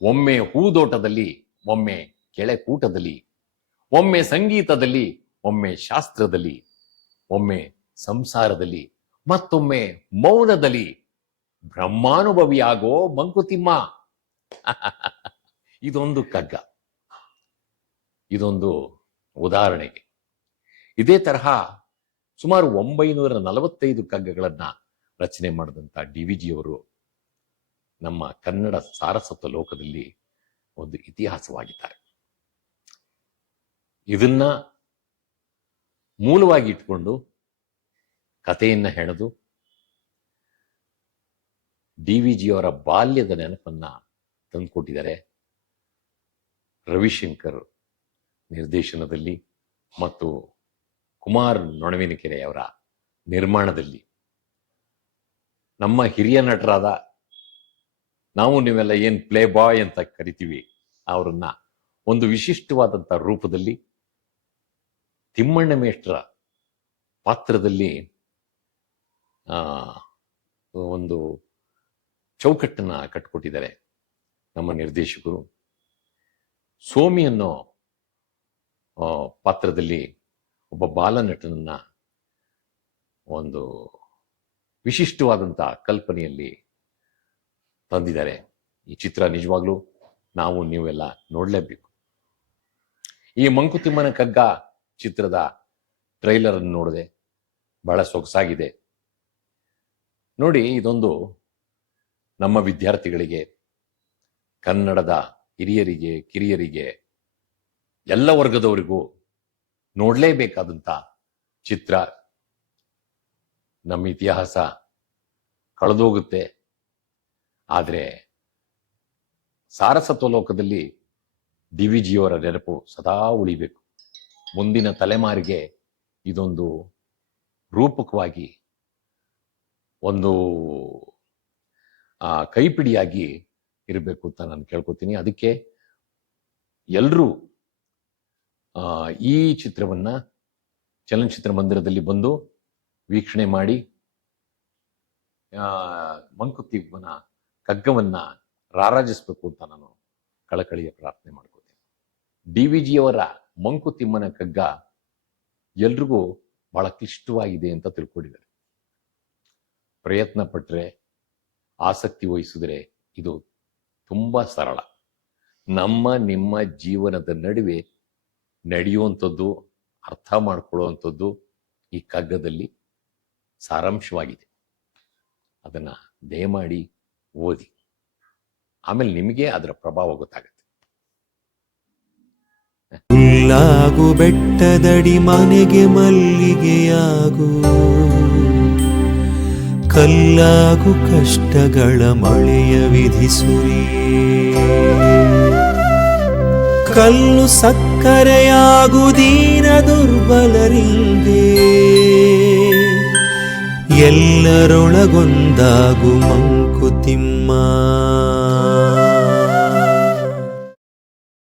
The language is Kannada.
ಒಮ್ಮೆ ಹೂದೋಟದಲ್ಲಿ, ಒಮ್ಮೆ ಕೆಳೆಕೂಟದಲ್ಲಿ, ಒಮ್ಮೆ ಸಂಗೀತದಲ್ಲಿ, ಒಮ್ಮೆ ಶಾಸ್ತ್ರದಲ್ಲಿ, ಒಮ್ಮೆ ಸಂಸಾರದಲ್ಲಿ, ಮತ್ತೊಮ್ಮೆ ಮೌನದಲ್ಲಿ ಬ್ರಹ್ಮಾನುಭವಿಯಾಗೋ ಮಂಕುತಿಮ್ಮ. ಇದೊಂದು ಕಗ್ಗ, ಇದೊಂದು ಉದಾಹರಣೆಗೆ. ಇದೇ ತರಹ ಸುಮಾರು 945 ಕಗ್ಗಗಳನ್ನ ರಚನೆ ಮಾಡಿದಂಥ DVG ಅವರು ನಮ್ಮ ಕನ್ನಡ ಸಾರಸ್ವತ ಲೋಕದಲ್ಲಿ ಒಂದು ಇತಿಹಾಸವಾಗಿದ್ದಾರೆ. ಇದನ್ನ ಮೂಲವಾಗಿ ಇಟ್ಕೊಂಡು ಕಥೆಯನ್ನ ಹೆಣೆದು DVG ಅವರ ಬಾಲ್ಯದ ನೆನಪನ್ನ ತಂದುಕೊಟ್ಟಿದ್ದಾರೆ. ರವಿಶಂಕರ್ ನಿರ್ದೇಶನದಲ್ಲಿ ಮತ್ತು ಕುಮಾರ್ ನೊಣವಿನಕೆರೆ ಅವರ ನಿರ್ಮಾಣದಲ್ಲಿ ನಮ್ಮ ಹಿರಿಯ ನಟರಾದ, ನಾವು ನೀವೆಲ್ಲ ಏನ್ ಪ್ಲೇ ಬಾಯ್ ಅಂತ ಕರಿತೀವಿ, ಅವರನ್ನ ಒಂದು ವಿಶಿಷ್ಟವಾದಂಥ ರೂಪದಲ್ಲಿ ತಿಮ್ಮಣ್ಣ ಮೇಷ್ಟ್ರ ಪಾತ್ರದಲ್ಲಿ ಒಂದು ಚೌಕಟ್ಟನ್ನ ಕಟ್ಕೊಟ್ಟಿದ್ದಾರೆ ನಮ್ಮ ನಿರ್ದೇಶಕರು. ಸೋಮಿ ಅನ್ನೋ ಪಾತ್ರದಲ್ಲಿ ಒಬ್ಬ ಬಾಲನಟನನ್ನ ಒಂದು ವಿಶಿಷ್ಟವಾದಂಥ ಕಲ್ಪನೆಯಲ್ಲಿ ತಂದಿದ್ದಾರೆ. ಈ ಚಿತ್ರ ನಿಜವಾಗ್ಲೂ ನಾವು ನೀವೆಲ್ಲ ನೋಡಲೇಬೇಕು. ಈ ಮಂಕುತಿಮ್ಮನ ಕಗ್ಗ ಚಿತ್ರದ ಟ್ರೈಲರ್ ಅನ್ನು ನೋಡಿದೆ, ಬಹಳ ಸೊಗಸಾಗಿದೆ ನೋಡಿ. ಇದೊಂದು ನಮ್ಮ ವಿದ್ಯಾರ್ಥಿಗಳಿಗೆ, ಕನ್ನಡದ ಹಿರಿಯರಿಗೆ, ಕಿರಿಯರಿಗೆ, ಎಲ್ಲ ವರ್ಗದವರಿಗೂ ನೋಡಲೇಬೇಕಾದಂಥ ಚಿತ್ರ. ನಮ್ಮ ಇತಿಹಾಸ ಕಳೆದೋಗುತ್ತೆ, ಆದರೆ ಸಾರಸ್ವತ ಲೋಕದಲ್ಲಿ DVG ಅವರ ನೆನಪು ಸದಾ ಉಳಿಬೇಕು. ಮುಂದಿನ ತಲೆಮಾರಿಗೆ ಇದೊಂದು ರೂಪಕವಾಗಿ, ಒಂದು ಕೈಪಿಡಿಯಾಗಿ ಇರಬೇಕು ಅಂತ ನಾನು ಕೇಳ್ಕೊತೀನಿ. ಅದಕ್ಕೆ ಎಲ್ಲರೂ ಈ ಚಿತ್ರವನ್ನ ಚಲನಚಿತ್ರ ಮಂದಿರದಲ್ಲಿ ಬಂದು ವೀಕ್ಷಣೆ ಮಾಡಿ ಮಂಕುತಿಮ್ಮನ ಕಗ್ಗವನ್ನ ರಾರಾಜಿಸಬೇಕು ಅಂತ ನಾನು ಕಳಕಳಿಯ ಪ್ರಾರ್ಥನೆ ಮಾಡ್ಕೋತೀನಿ. DVG ಅವರ ಮಂಕುತಿಮ್ಮನ ಕಗ್ಗ ಎಲ್ರಿಗೂ ಬಹಳ ಕ್ಲಿಷ್ಟವಾಗಿದೆ ಅಂತ ತಿಳ್ಕೊಂಡಿದ್ದಾರೆ. ಪ್ರಯತ್ನ ಪಟ್ಟರೆ, ಆಸಕ್ತಿ ವಹಿಸಿದ್ರೆ ಇದು ತುಂಬಾ ಸರಳ. ನಮ್ಮ ನಿಮ್ಮ ಜೀವನದ ನಡುವೆ ನಡೆಯುವಂಥದ್ದು, ಅರ್ಥ ಮಾಡ್ಕೊಳ್ಳುವಂಥದ್ದು ಈ ಕಗ್ಗದಲ್ಲಿ ಸಾರಾಂಶವಾಗಿದೆ. ಅದನ್ನ ದಯಮಾಡಿ ಓದಿ, ಆಮೇಲೆ ನಿಮಗೆ ಅದರ ಪ್ರಭಾವ ಗೊತ್ತಾಗುತ್ತೆ. ಹುಲ್ಲಾಗು ಬೆಟ್ಟದಡಿ ಮನೆಗೆ ಮಲ್ಲಿಗೆಯಾಗು, ಕಲ್ಲಾಗು ಕಷ್ಟಗಳ ಮಳೆಯ ವಿಧಿಸುರಿಯೇ, ಕಲ್ಲು ಸಕ್ಕರೆಯಾಗು ದೀನ ದುರ್ಬಲರಿಂದೇ, ಎಲ್ಲರೊಳಗೊಂದಾಗು ಮಂಕುತಿಮ್ಮ.